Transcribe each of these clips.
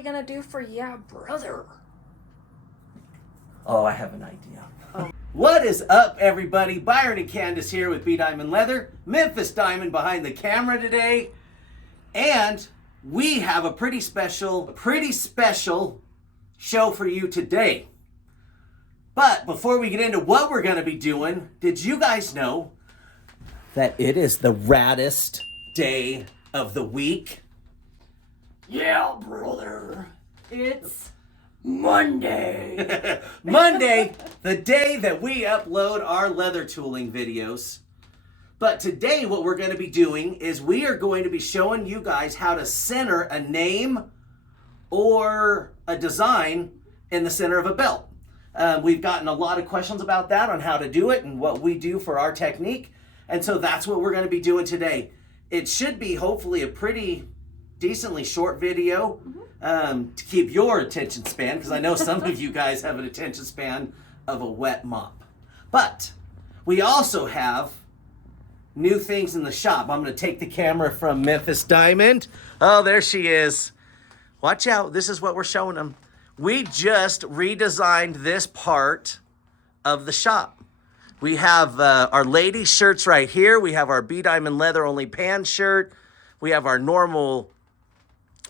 we gonna do for Yeah Brother? Oh, I have an idea. Oh. What is up, everybody? Byron and Candace here with Bdiamond Leather, Memphis Diamond behind the camera today. And we have a pretty special show for you today. But before we get into what we're going to be doing, did you guys know that it is the raddest day of the week? Yeah, brother. It's Monday. Monday, the day that we upload our leather tooling videos. But today what we're going to be doing is we are going to be showing you guys how to center a name or a design in the center of a belt. We've gotten a lot of questions about that, on how to do it and what we do for our technique. And so that's what we're going to be doing today. It should be hopefully a pretty decently short video to keep your attention span, because I know some of you guys have an attention span of a wet mop. But we also have new things in the shop. I'm going to take the camera from Memphis Diamond. Oh, there she is. Watch out. This is what we're showing them. We just redesigned this part of the shop. We have our ladies shirts right here. We have our Bdiamond Leather Only Pan shirt. We have our normal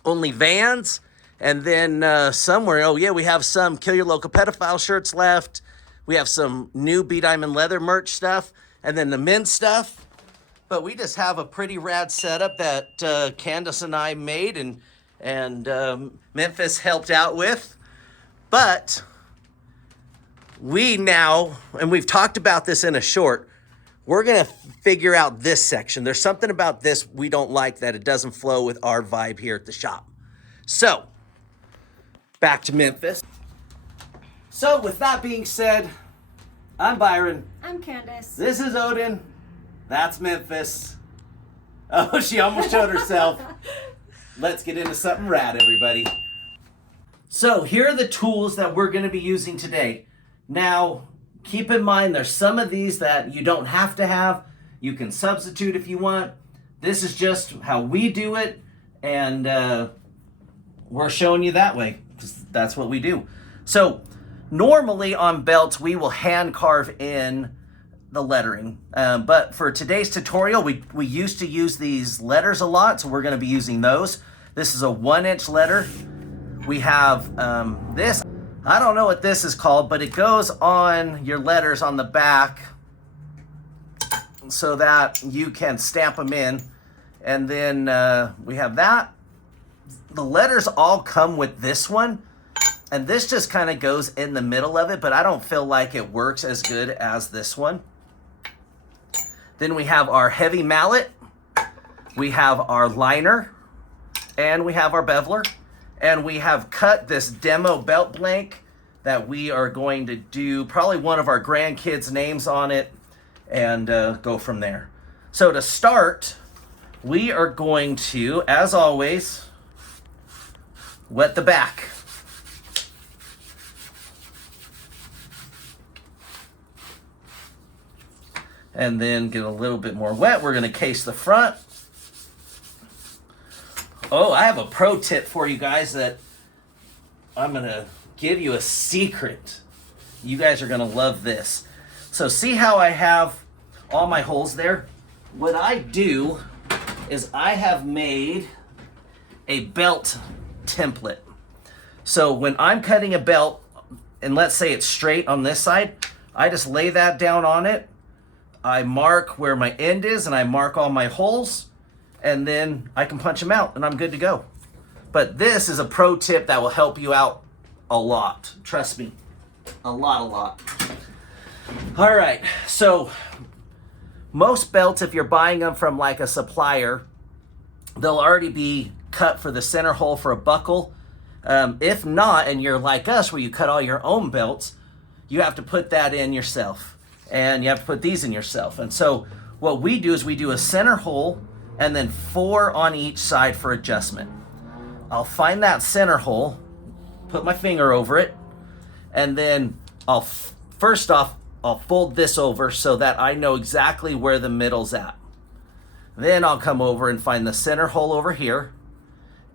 Only Vans. And then somewhere, oh yeah, we have some Kill Your Local Pedophile shirts left. We have some new Bdiamond Leather merch stuff. And then the men's stuff. But we just have a pretty rad setup that Candace and I made and Memphis helped out with. But we now, and we've talked about this in a short, we're going to figure out this section. There's something about this we don't like, that it doesn't flow with our vibe here at the shop. So, back to Memphis. So, with that being said, I'm Byron. I'm Candace. This is Odin. That's Memphis. Oh, she almost showed herself. Let's get into something rad, everybody. So here are the tools that we're going to be using today. Now, keep in mind, there's some of these that you don't have to have. You can substitute if you want. This is just how we do it, and we're showing you that way, because that's what we do. So normally on belts, we will hand carve in the lettering. But for today's tutorial, we used to use these letters a lot, so we're going to be using those. This is a 1-inch letter. We have this. I don't know what this is called, but it goes on your letters on the back so that you can stamp them in. And then we have that. The letters all come with this one. And this just kind of goes in the middle of it, but I don't feel like it works as good as this one. Then we have our heavy mallet, we have our liner, and we have our beveler. And we have cut this demo belt blank that we are going to do probably one of our grandkids' names on it and go from there. So to start, we are going to, as always, wet the back. And then get a little bit more wet. We're going to case the front. Oh, I have a pro tip for you guys that I'm going to give you a secret. You guys are going to love this. So see how I have all my holes there? What I do is I have made a belt template. So when I'm cutting a belt, and let's say it's straight on this side, I just lay that down on it. I mark where my end is, and I mark all my holes, and then I can punch them out, and I'm good to go. But this is a pro tip that will help you out a lot. Trust me, a lot. All right, so most belts, if you're buying them from like a supplier, they'll already be cut for the center hole for a buckle. If not, and you're like us where you cut all your own belts, you have to put that in yourself. And you have to put these in yourself. And so what we do is we do a center hole and then 4 on each side for adjustment. I'll find that center hole, put my finger over it, and then first off, I'll fold this over so that I know exactly where the middle's at. Then I'll come over and find the center hole over here,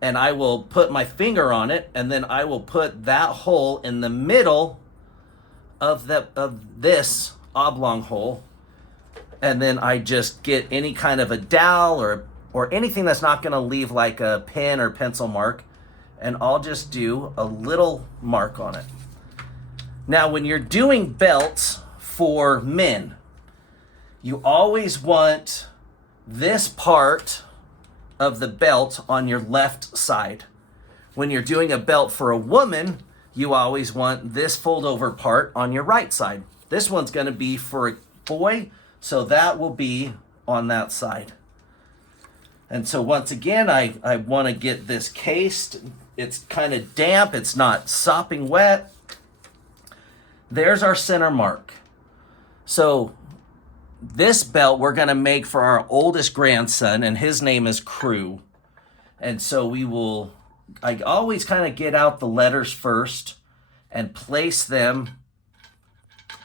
and I will put my finger on it, and then I will put that hole in the middle of this oblong hole, and then I just get any kind of a dowel or anything that's not going to leave like a pen or pencil mark, and I'll just do a little mark on it. Now, when you're doing belts for men, you always want this part of the belt on your left side. When you're doing a belt for a woman, you always want this fold over part on your right side. This one's going to be for a boy, so that will be on that side. And so once again, I want to get this cased. It's kind of damp, it's not sopping wet. There's our center mark. So this belt we're going to make for our oldest grandson, and his name is 𝐋𝐤. And so I always kind of get out the letters first and place them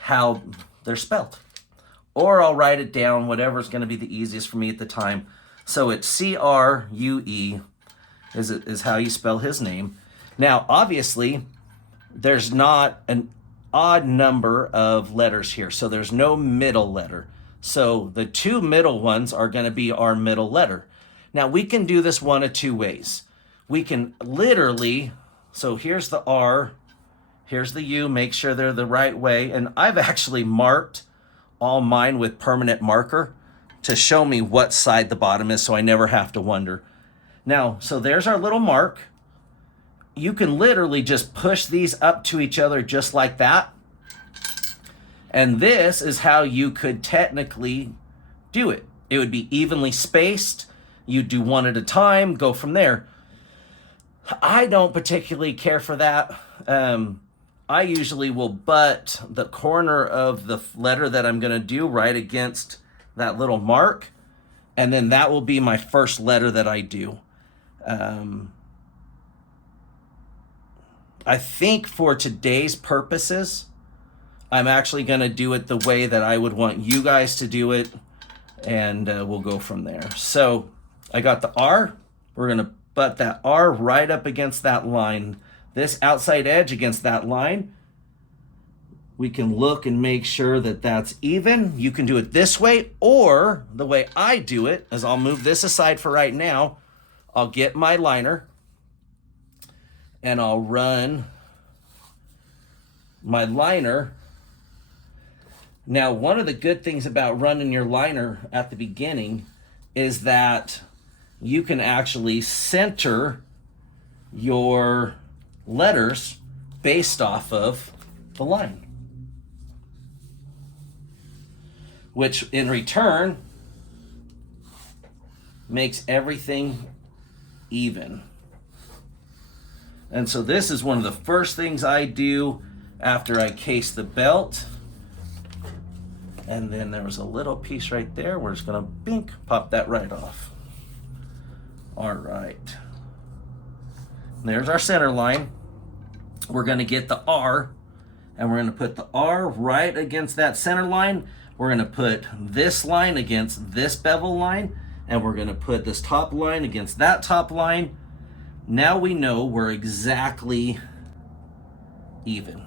how they're spelled. Or I'll write it down, whatever's going to be the easiest for me at the time. So it's 𝐂𝐤𝐤 is how you spell his name. Now, obviously, there's not an odd number of letters here, so there's no middle letter. So the two middle ones are going to be our middle letter. Now, we can do this one of two ways. We can literally, so here's the R, here's the U, make sure they're the right way. And I've actually marked all mine with permanent marker to show me what side the bottom is, so I never have to wonder. Now, so there's our little mark. You can literally just push these up to each other just like that. And this is how you could technically do it. It would be evenly spaced. You do one at a time, go from there. I don't particularly care for that. I usually will butt the corner of the letter that I'm going to do right against that little mark. And then that will be my first letter that I do. I think for today's purposes, I'm actually going to do it the way that I would want you guys to do it. And we'll go from there. So I got the R. We're going to butt that R right up against that line. This outside edge against that line. We can look and make sure that that's even. You can do it this way, or the way I do it is I'll move this aside for right now. I'll get my liner and I'll run my liner. Now, one of the good things about running your liner at the beginning is that you can actually center your letters based off of the line, which in return makes everything even. And so this is one of the first things I do after I case the belt. And then there was a little piece right there. We're just gonna bink, pop that right off. All right. There's our center line. We're gonna get the R, and we're gonna put the R right against that center line. We're gonna put this line against this bevel line, and we're gonna put this top line against that top line. Now we know we're exactly even.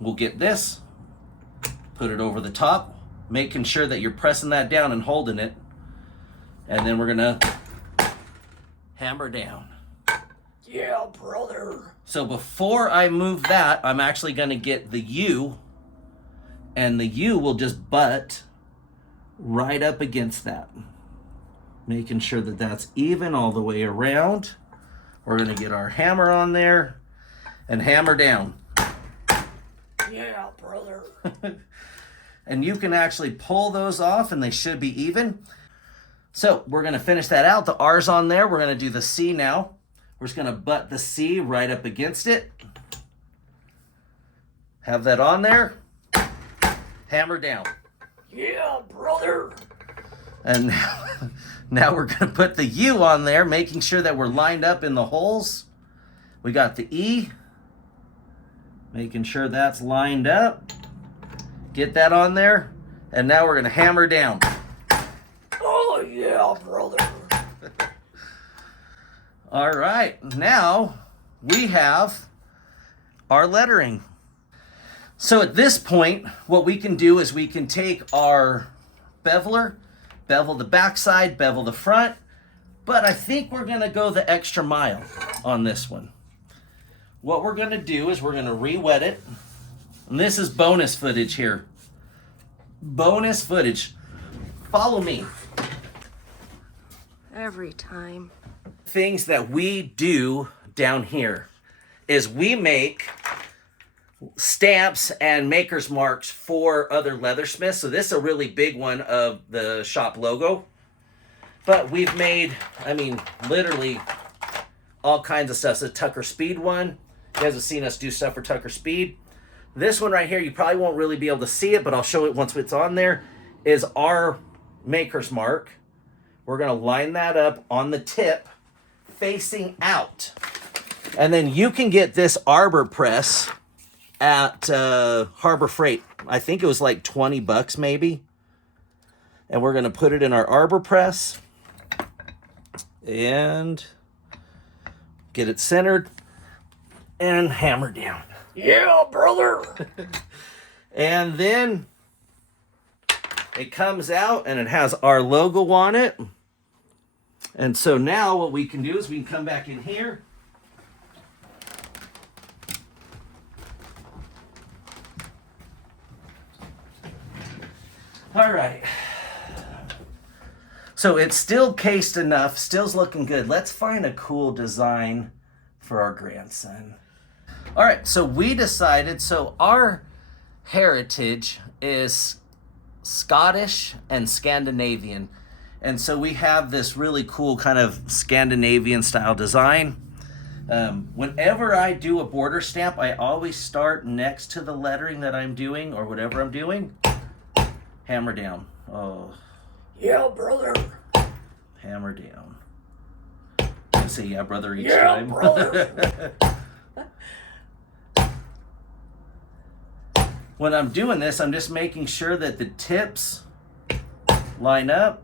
We'll get this, put it over the top, making sure that you're pressing that down and holding it. And then we're gonna hammer down. Yeah, brother. So before I move that, I'm actually gonna get the U, and the U will just butt right up against that. Making sure that that's even all the way around. We're gonna get our hammer on there and hammer down. Yeah, brother. And you can actually pull those off and they should be even. So we're gonna finish that out. The R's on there. We're gonna do the C now. We're just gonna butt the C right up against it. Have that on there. Hammer down. Yeah, brother. And now we're gonna put the U on there, making sure that we're lined up in the holes. We got the E, making sure that's lined up. Get that on there, and now we're gonna hammer down. Oh yeah, brother. All right, now we have our lettering. So at this point, what we can do is we can take our beveler, bevel the backside, bevel the front, but I think we're gonna go the extra mile on this one. What we're gonna do is we're gonna re-wet it, and this is bonus footage here. Bonus footage. Follow me. Every time. Things that we do down here is we make stamps and maker's marks for other leathersmiths. So this is a really big one of the shop logo. But we've made, I mean, literally all kinds of stuff. So Tucker Speed one. You guys have seen us do stuff for Tucker Speed. This one right here, you probably won't really be able to see it, but I'll show it once it's on there, is our maker's mark. We're going to line that up on the tip facing out. And then you can get this arbor press at Harbor Freight. I think it was like 20 bucks maybe. And we're going to put it in our arbor press and get it centered and hammer down. Yeah, brother. And then it comes out and it has our logo on it. And so now what we can do is we can come back in here. All right. So it's still cased enough, still's looking good. Let's find a cool design for our grandson. All right, so we decided, so our heritage is Scottish and Scandinavian. And so we have this really cool kind of Scandinavian style design. Whenever I do a border stamp, I always start next to the lettering that I'm doing or whatever I'm doing. Hammer down. Oh. Yeah, brother. Hammer down. I say yeah, brother, each Yeah, time. brother. When I'm doing this, I'm just making sure that the tips line up.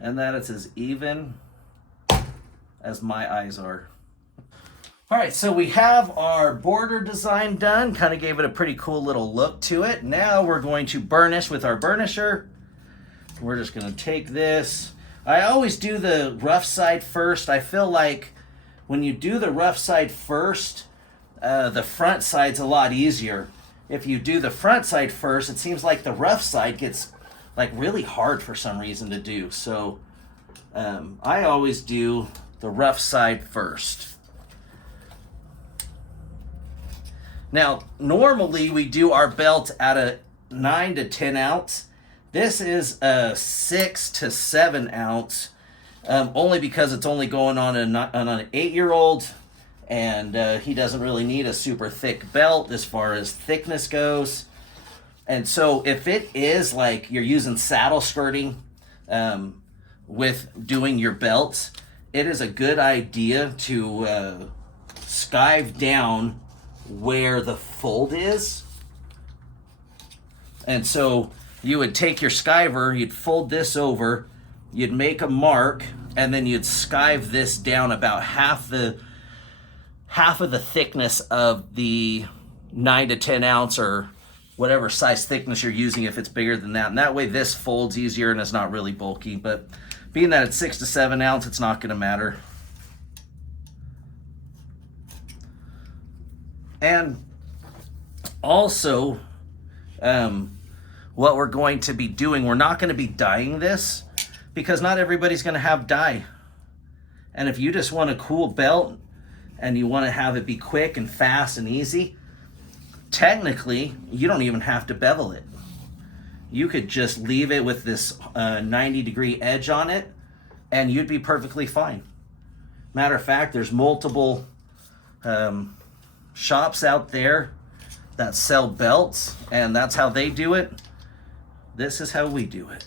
And that it's as even as my eyes are. All right, so we have our border design done. Kind of gave it a pretty cool little look to it. Now we're going to burnish with our burnisher. We're just gonna take this. I always do the rough side first. I feel like when you do the rough side first, the front side's a lot easier. If you do the front side first, it seems like the rough side gets like really hard for some reason to do. So I always do the rough side first. Now, normally we do our belt at a 9 to 10 ounce. This is a 6 to 7 ounce, only because it's only going on an 8-year-old, and he doesn't really need a super thick belt as far as thickness goes. And so if it is like you're using saddle skirting with doing your belts, it is a good idea to skive down where the fold is. And so you would take your skiver, you'd fold this over, you'd make a mark, and then you'd skive this down about half of the thickness of the 9 to 10 ounce or whatever size thickness you're using if it's bigger than that. And that way this folds easier and it's not really bulky. But being that it's 6 to 7 ounce, it's not gonna matter. And also, what we're going to be doing, we're not going to be dyeing this because not everybody's going to have dye. And if you just want a cool belt and you want to have it be quick and fast and easy, technically, you don't even have to bevel it. You could just leave it with this 90-degree edge on it and you'd be perfectly fine. Matter of fact, there's multiple shops out there that sell belts, and that's how they do it. This is how we do it.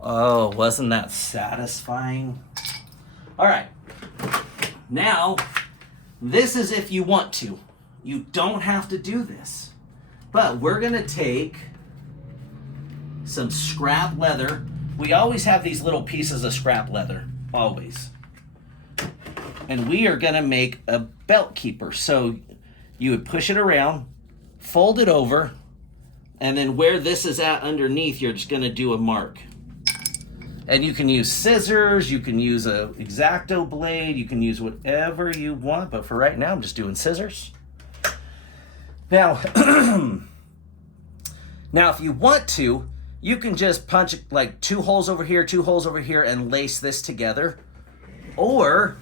Oh, wasn't that satisfying? All right, now This is if you want to. You don't have to do this. But we're going to take some scrap leather. We always have these little pieces of scrap leather, always. And we are going to make a belt keeper. So you would push it around, fold it over, and then where this is at underneath, you're just going to do a mark. And you can use scissors, you can use a X-Acto blade, you can use whatever you want, but for right now, I'm just doing scissors. Now, now if you want to, you can just punch like 2 holes over here, 2 holes over here, and lace this together. Or,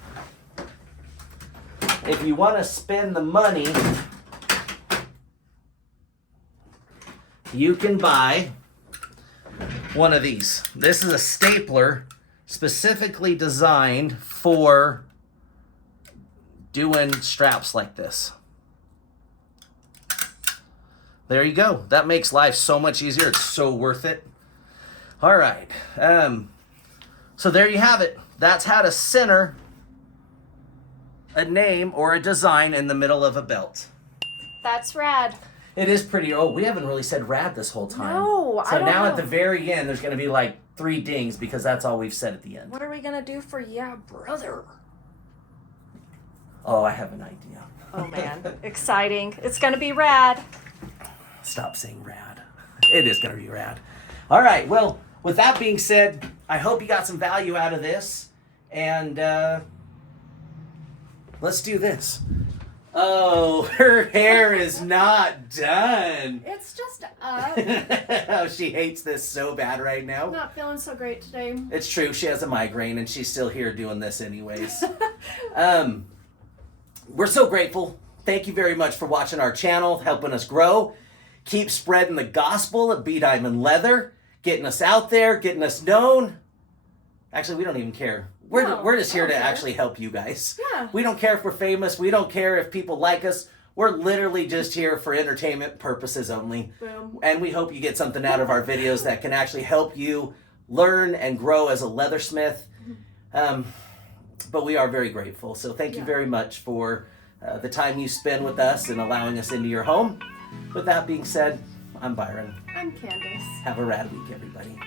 if you want to spend the money, you can buy one of these. This is a stapler specifically designed for doing straps like this. There you go. That makes life so much easier. It's so worth it. All right. So there you have it. That's how to center a name or a design in the middle of a belt. That's rad. It is pretty. Oh, we haven't really said rad this whole time. No, so I don't now know. At the very end, there's going to be like 3 dings because that's all we've said at the end. What are we going to do for yeah, brother? Oh, I have an idea. Oh, man. Exciting. It's going to be rad. Stop saying rad. It is going to be rad. All right. Well, with that being said, I hope you got some value out of this. And let's do this. Oh, her hair is not done. It's just up. Oh, she hates this so bad right now. Not feeling so great today. It's true. She has a migraine and she's still here doing this anyways. We're so grateful. Thank you very much for watching our channel, helping us grow. Keep spreading the gospel of Bdiamond Leather, getting us out there, getting us known. Actually, we don't even care. We're just here to actually help you guys. Yeah. We don't care if we're famous. We don't care if people like us. We're literally just here for entertainment purposes only. Boom. And we hope you get something out of our videos that can actually help you learn and grow as a leathersmith. But we are very grateful. So thank you very much for the time you spend with us and allowing us into your home. With that being said, I'm Byron. I'm Candace. Have a rad week, everybody.